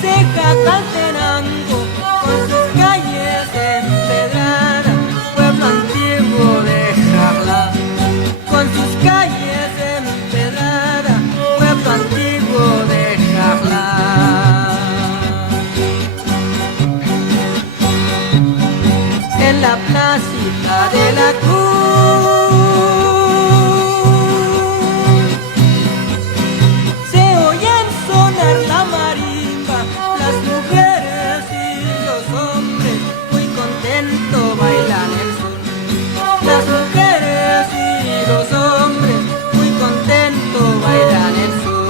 dice Jacaltenango, con sus calles empedradas, pueblo antiguo de Xajla. Con sus calles empedradas, pueblo antiguo de Xajla. En la placita de la Cruz se oyen sonar la marimba, las mujeres y los hombres muy contentos bailan el son. Las mujeres y los hombres muy contentos bailan el son.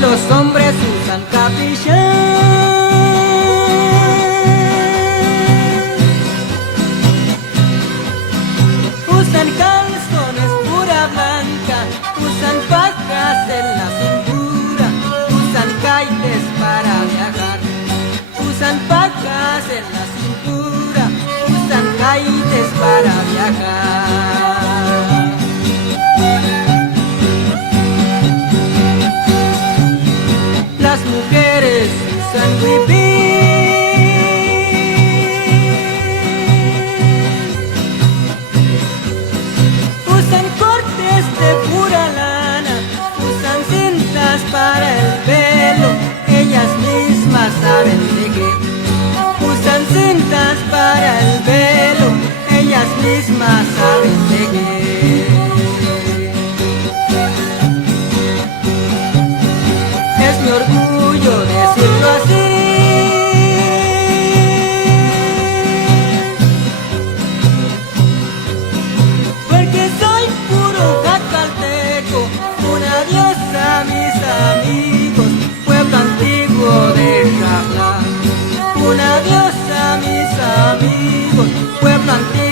Los hombres usan capichón, usan calzones pura blanca, usan fajas en la cintura, usan caites para viajar, usan fajas en la cintura, usan caites para viajar. Las mujeres usan huipil, usan cortes de pura lana, usan cintas para el pelo, ellas mismas saben tejer. Usan cintas para el pelo, ellas mismas saben tejer. Es mi orgullo decirlo así, porque soy puro jacalteco, un adiós a mis amigos, pueblo antiguo de Xajla. Un adiós a mis amigos, pueblo antiguo.